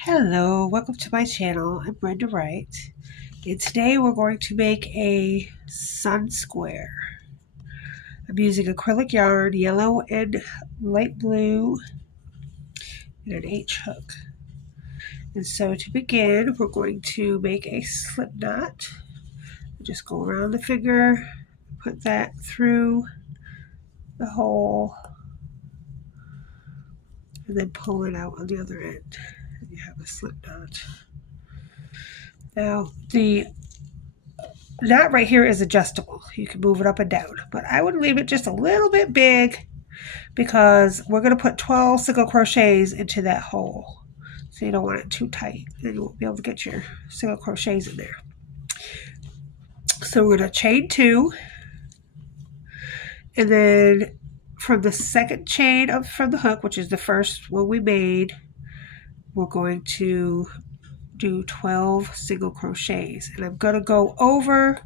Hello, welcome to my channel. I'm Brenda Wright, and today we're going to make a sun square. I'm using acrylic yarn, yellow and light blue, and an H hook. And so to begin, we're going to make a slip knot. Just go around the figure, put that through the hole, and then pull it out on the other end. And you have a slip knot. Now, the knot right here is adjustable. You can move it up and down, but I would leave it just a little bit big because we're going to put 12 single crochets into that hole. So you don't want it too tight, then you won't be able to get your single crochets in there. So we're going to chain 2, and then from the second chain up from the hook, which is the first one we made, we're going to do 12 single crochets, and I'm going to go over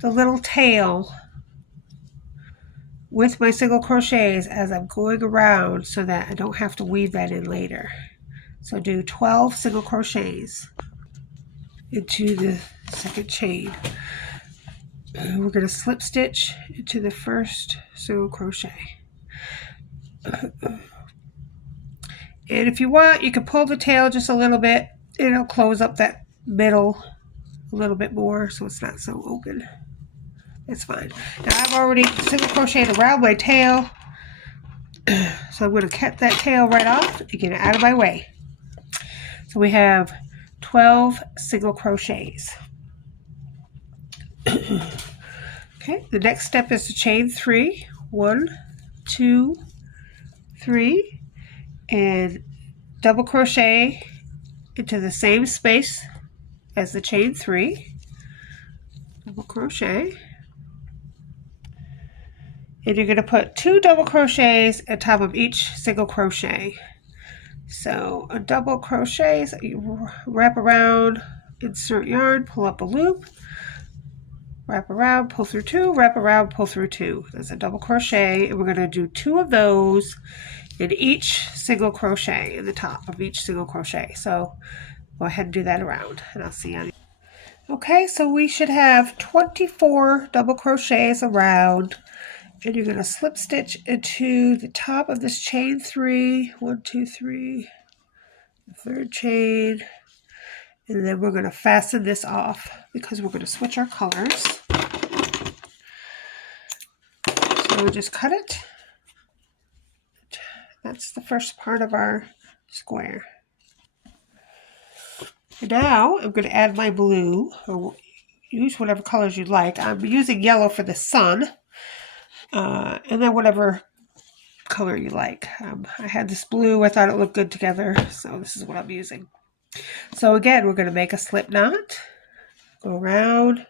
the little tail with my single crochets as I'm going around so that I don't have to weave that in later. So do 12 single crochets into the second chain. We're going to slip stitch into the first single crochet. And if you want, you can pull the tail just a little bit. It'll close up that middle a little bit more so it's not so open. It's fine. Now I've already single crocheted around my tail, so I'm going to cut that tail right off and get it out of my way. So we have 12 single crochets. Okay, the next step is to chain 3. 1, 2, 3, and double crochet into the same space as the chain 3. Double crochet. And you're going to put 2 double crochets on top of each single crochet. So a double crochet, so you wrap around, insert yarn, pull up a loop, wrap around, pull through 2, wrap around, pull through 2. That's a double crochet, and we're going to do 2 of those in each single crochet, in the top of each single crochet. So go ahead and do that around, and I'll see you. Okay, so we should have 24 double crochets around. And you're going to slip stitch into the top of this chain 3, 1, 2, 3, the third chain, and then we're going to fasten this off because we're going to switch our colors. So we'll just cut it. That's the first part of our square. And now I'm going to add my blue, or use whatever colors you like. I'm using yellow for the sun. And then whatever color you like. I had this blue. I thought it looked good together, so this is what I'm using. So again, we're going to make a slip knot. Go around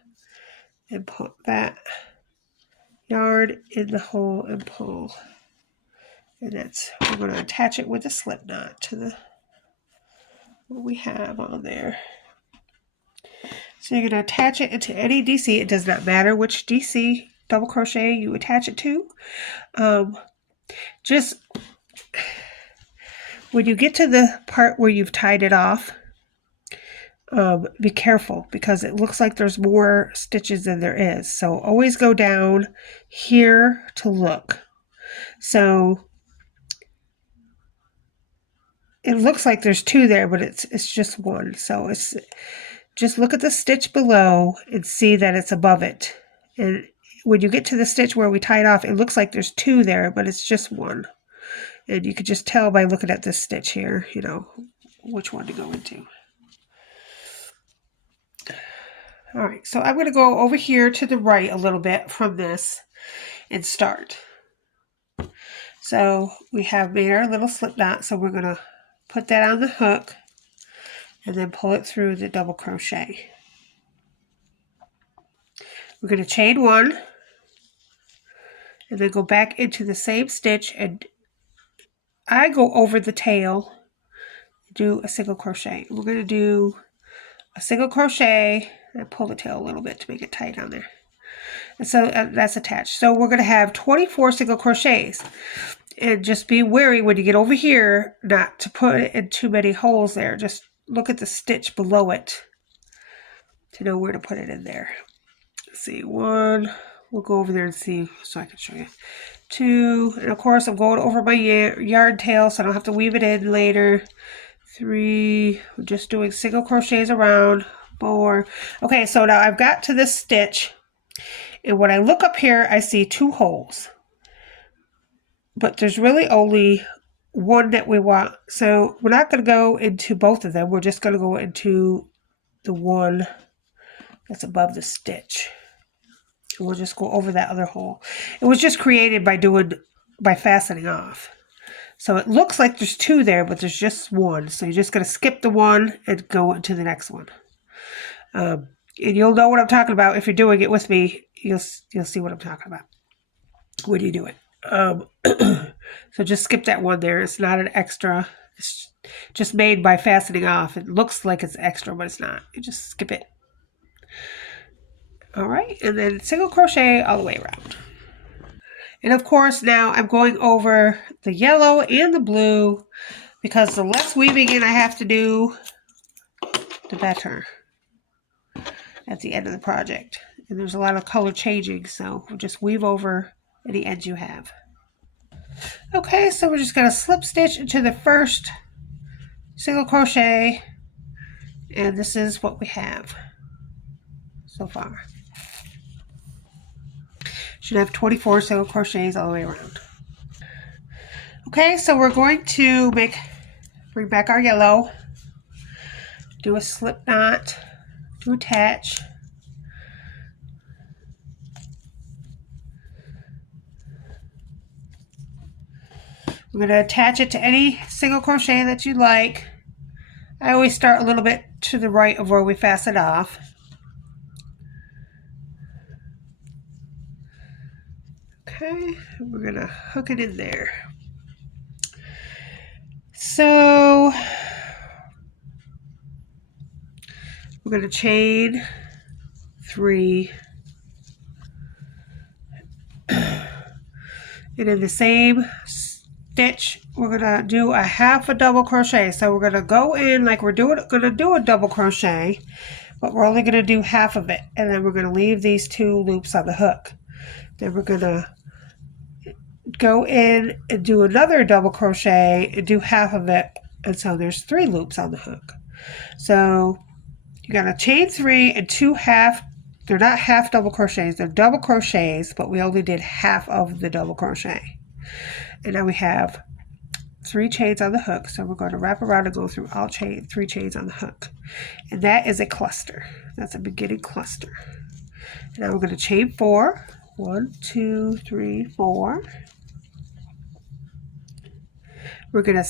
and put that yarn in the hole and pull. And we're going to attach it with a slip knot to what we have on there. So you're going to attach it into any DC. It does not matter which DC double crochet you attach it to. Just when you get to the part where you've tied it off, be careful because it looks like there's more stitches than there is. So always go down here to look. So it looks like there's 2 there, but it's just 1. So just look at the stitch below and see that it's above it. And when you get to the stitch where we tied off, it looks like there's 2 there, but it's just 1. And you could just tell by looking at this stitch here, you know, which one to go into. All right, so I'm going to go over here to the right a little bit from this and start. So we have made our little slip knot, so we're going to put that on the hook and then pull it through the double crochet. We're going to chain 1 and then go back into the same stitch, and I go over the tail, do a single crochet. We're going to do a single crochet and pull the tail a little bit to make it tight on there. And so that's attached. So we're going to have 24 single crochets. And just be wary when you get over here not to put it in too many holes there. Just look at the stitch below it to know where to put it in there. Let's see, 1, we'll go over there and see so I can show you. 2, and of course I'm going over my yarn tail so I don't have to weave it in later. 3, we're just doing single crochets around. 4. Okay, so now I've got to this stitch, and when I look up here I see 2 holes, but there's really only one that we want, so we're not going to go into both of them. We're just going to go into the one that's above the stitch. And we'll just go over that other hole. It was just created by fastening off. So it looks like there's 2 there, but there's just 1. So you're just going to skip the 1 and go into the next one. And you'll know what I'm talking about if you're doing it with me. You'll see what I'm talking about when you do it. So just skip that 1 there. It's not an extra. It's just made by fastening off. It looks like it's extra, but it's not. You just skip it. All right, and then single crochet all the way around. And of course, now I'm going over the yellow and the blue because the less weaving in I have to do, the better at the end of the project. And there's a lot of color changing, so we'll just weave over any ends you have. Okay, so we're just going to slip stitch into the first single crochet, and this is what we have so far. Should have 24 single crochets all the way around. Okay, so we're going to bring back our yellow, do a slip knot to attach. I'm going to attach it to any single crochet that you like. I always start a little bit to the right of where we fasten off. Okay, we're going to hook it in there. So we're going to chain 3. And in the same stitch, we're going to do a half a double crochet. So we're going to go in like we're going to do a double crochet, but we're only going to do half of it. And then we're going to leave these 2 loops on the hook. Then we're going to go in and do another double crochet and do half of it, and so there's 3 loops on the hook. So you got to chain 3 and 2 half. They're not half double crochets, they're double crochets, but we only did half of the double crochet. And now we have 3 chains on the hook, so we're going to wrap around and go through all 3 chains on the hook, and that is a cluster. That's a beginning cluster. And now we're going to chain 4. 1, 2, 3, 4. We're going to,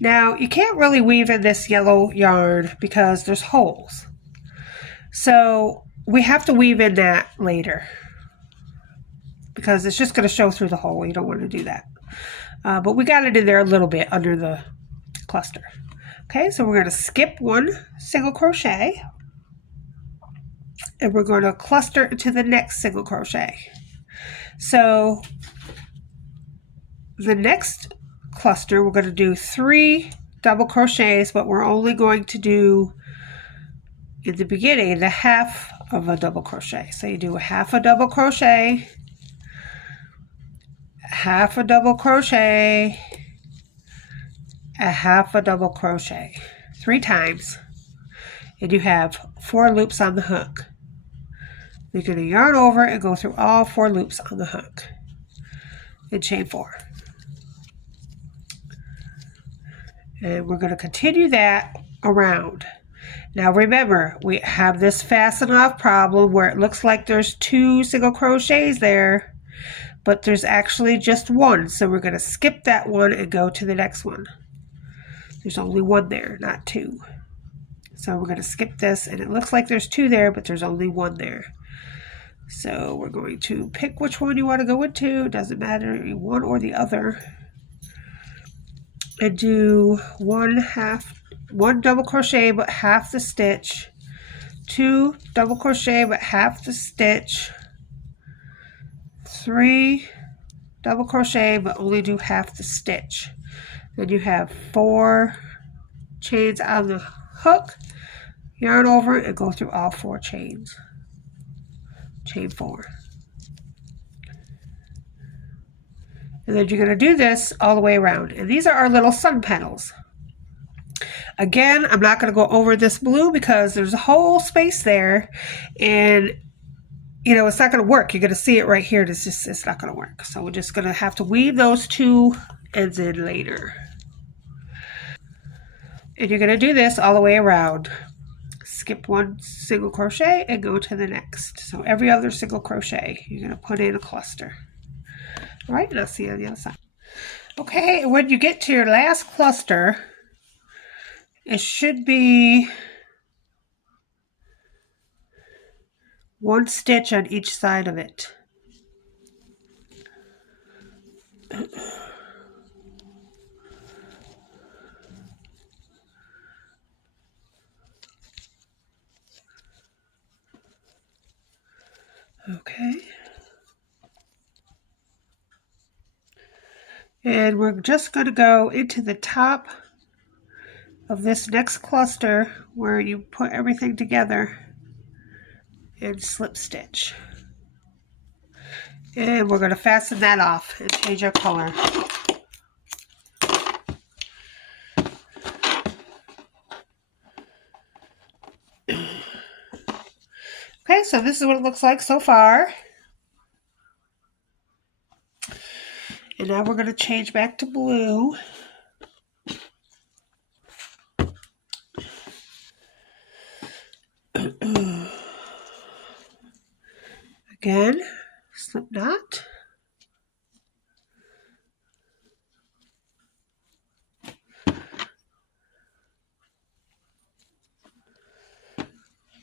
now you can't really weave in this yellow yarn because there's holes. So we have to weave in that later because it's just going to show through the hole. You don't want to do that. But we got it in there a little bit under the cluster. Okay, so we're going to skip 1 single crochet and we're going to cluster into the next single crochet. So the next cluster, we're going to do 3 double crochets, but we're only going to do in the beginning the half of a double crochet. So you do a half a double crochet, half a double crochet, a half a double crochet 3 times, and you have 4 loops on the hook. You're going to yarn over and go through all 4 loops on the hook and chain 4. And we're going to continue that around. Now remember, we have this fasten off problem where it looks like there's 2 single crochets there, but there's actually just 1. So we're going to skip that 1 and go to the next one. There's only 1 there, not 2. So we're going to skip this, and it looks like there's 2 there, but there's only 1 there. So we're going to pick which one you want to go into. It doesn't matter, one or the other. And do 1 double crochet but half the stitch, 2 double crochet but half the stitch, 3 double crochet but only do half the stitch. Then you have 4 chains on the hook, yarn over it, and go through all 4 chains. Chain 4. And then you're going to do this all the way around. And these are our little sun petals. Again, I'm not going to go over this blue because there's a whole space there. And, you know, it's not going to work. You're going to see it right here. It's not going to work. So we're just going to have to weave those 2 ends in later. And you're going to do this all the way around. Skip 1 single crochet and go to the next. So every other single crochet, you're going to put in a cluster. All right, and I'll see you on the other side. Okay, and when you get to your last cluster, it should be 1 stitch on each side of it. Okay. And we're just going to go into the top of this next cluster where you put everything together and slip stitch. And we're going to fasten that off and change our color. Okay, so this is what it looks like so far. And now we're going to change back to blue. Again, slip knot.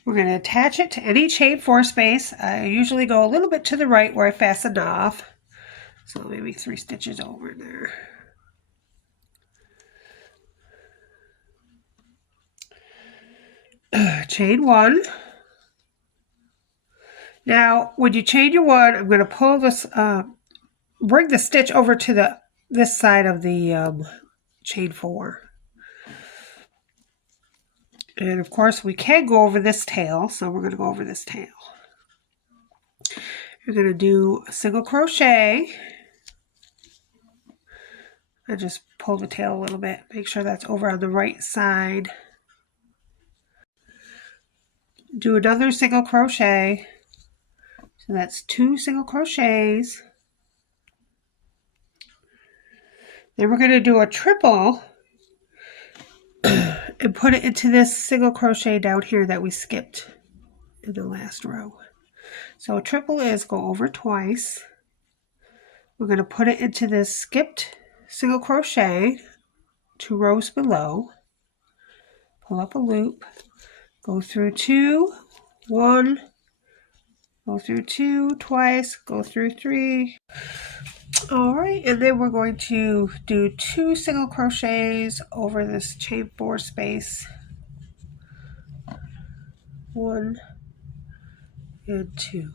We're going to attach it to any chain 4 space. I usually go a little bit to the right where I fastened off. So maybe 3 stitches over there. Chain 1. Now, when you chain your 1, I'm going to pull this, bring the stitch over to this side of the chain 4. And of course, we can go over this tail, so we're going to go over this tail. You're going to do a single crochet. I just pull the tail a little bit, make sure that's over on the right side. Do another single crochet. So that's 2 single crochets. Then we're going to do a triple and put it into this single crochet down here that we skipped in the last row. So a triple is go over twice. We're going to put it into this skipped single crochet 2 rows below. Pull up a loop. Go through 2, 1, go through 2 twice, go through 3. All right, and then we're going to do 2 single crochets over this chain 4 space. 1 and 2.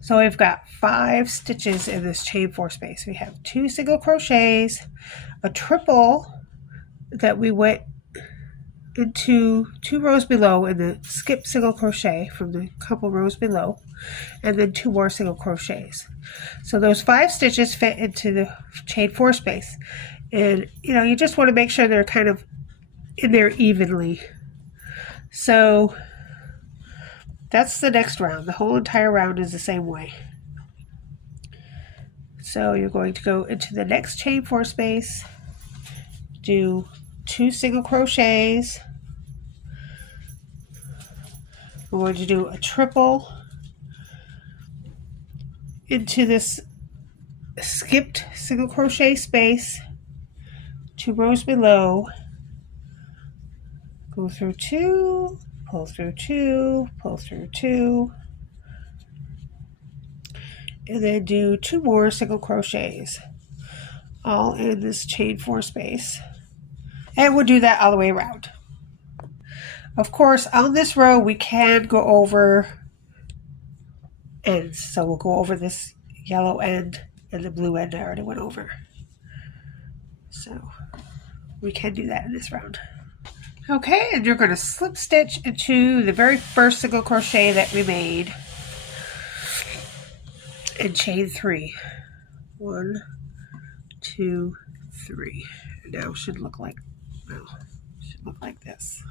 So we've got 5 stitches in this chain 4 space. We have 2 single crochets, a triple that we went into 2 rows below in the skip single crochet from the couple rows below, and then 2 more single crochets. So those 5 stitches fit into the chain 4 space, and you know, you just want to make sure they're kind of in there evenly. So that's the next round. The whole entire round is the same way. So you're going to go into the next chain 4 space, do 2 single crochets. We're going to do a triple into this skipped single crochet space, 2 rows below, go through 2, pull through 2, pull through 2, and then do 2 more single crochets, all in this chain 4 space. And we'll do that all the way around. Of course, on this row, we can go over ends. So we'll go over this yellow end and the blue end I already went over. So we can do that in this round. Okay, and you're going to slip stitch into the very first single crochet that we made and chain 3. 1, 2, 3. Now it should look like this.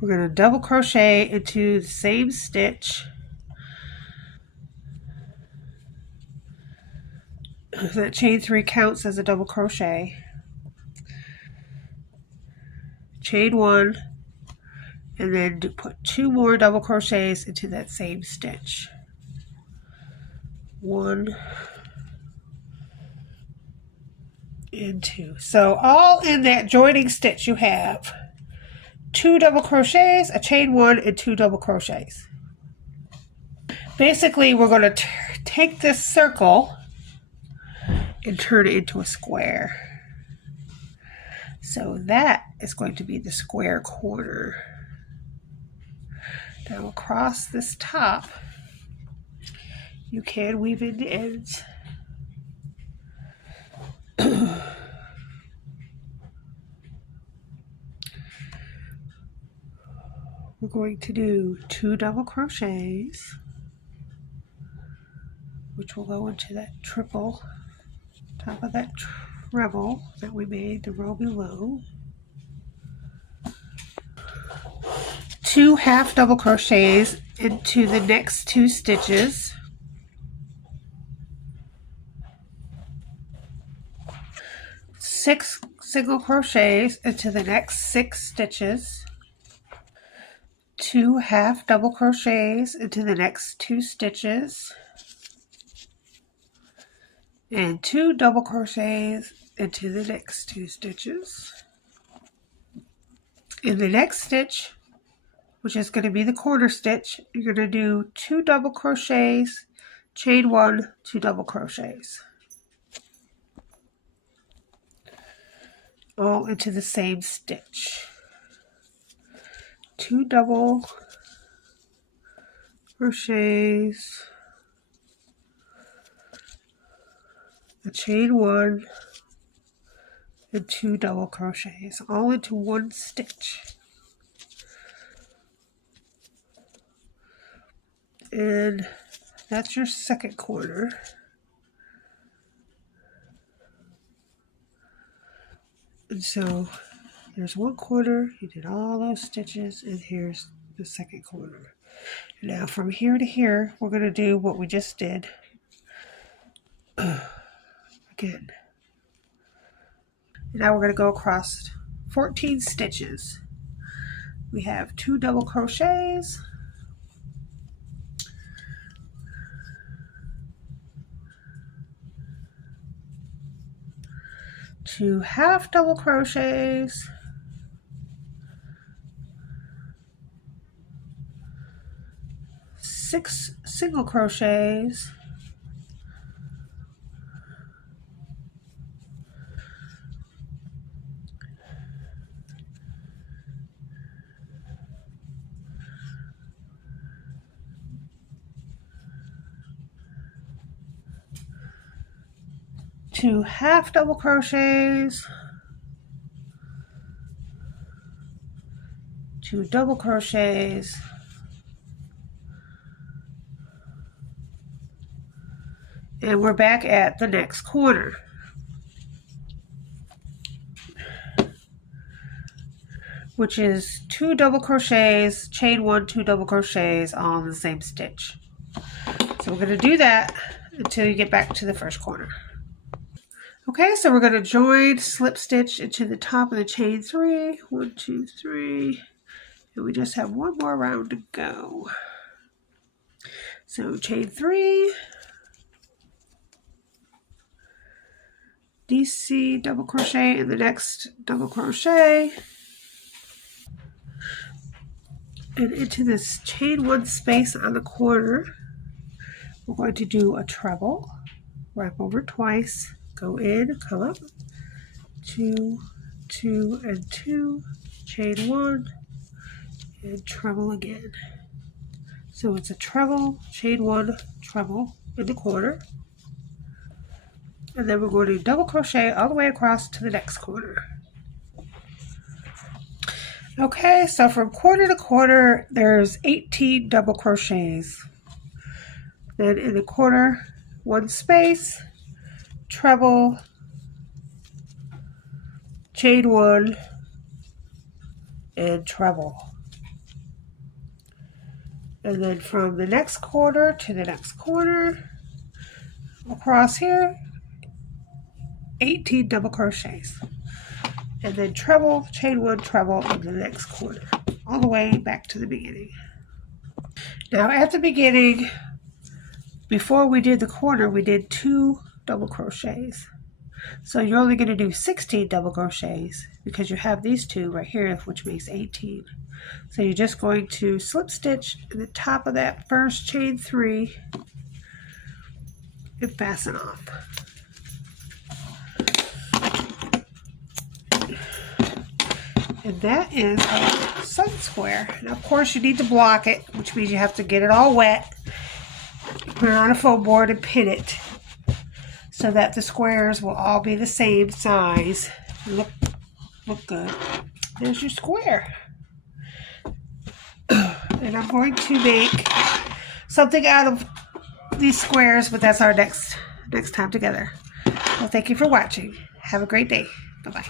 We're going to double crochet into the same stitch. That chain 3 counts as a double crochet. Chain 1, and then put 2 more double crochets into that same stitch. 1 and 2. So all in that joining stitch you have 2 double crochets, a chain 1, and 2 double crochets. Basically, we're going to take this circle and turn it into a square. So that is going to be the square corner. Now across this top, you can weave in the ends. We're going to do 2 double crochets, which will go into that triple, top of that treble that we made the row below. 2 half double crochets into the next 2 stitches. 6 single crochets into the next 6 stitches. 2 half double crochets into the next 2 stitches. And 2 double crochets into the next 2 stitches. In the next stitch, which is going to be the corner stitch, you're going to do 2 double crochets, chain 1, 2 double crochets, all into the same stitch. 2 double crochets, a chain 1, and 2 double crochets, all into one stitch. And that's your second corner. And so there's one corner, you did all those stitches, and here's the second corner. Now from here to here, we're going to do what we just did again. Now we're going to go across 14 stitches. We have 2 double crochets, 2 half double crochets, 6 single crochets, 2 half double crochets, 2 double crochets, and we're back at the next corner. Which is 2 double crochets, chain 1, 2 double crochets, all in the same stitch. So we're going to do that until you get back to the first corner. Okay, so we're going to join slip stitch into the top of the chain 3. 1, 2, 3. And we just have one more round to go. So chain 3. DC double crochet in the next double crochet. And into this chain 1 space on the corner, we're going to do a treble, wrap over twice, go in, come up, 2, 2, and 2, chain 1, and treble again. So it's a treble, chain 1, treble in the corner. And then we're going to double crochet all the way across to the next corner. Okay, so from corner to corner, there's 18 double crochets. Then in the corner, one space, treble, chain one, and treble. And then from the next corner to the next corner, across here, 18 double crochets. And then treble, chain one, treble in the next corner, all the way back to the beginning. Now at the beginning, before we did the corner, we did 2 double crochets. So you're only going to do 16 double crochets because you have these 2 right here, which makes 18. So you're just going to slip stitch in the top of that first chain 3 and fasten off. And that is a sun square. And of course you need to block it, which means you have to get it all wet, put it on a foam board and pin it so that the squares will all be the same size. Look good. There's your square. And I'm going to make something out of these squares, but that's our next time together. Well, thank you for watching. Have a great day. Bye-bye.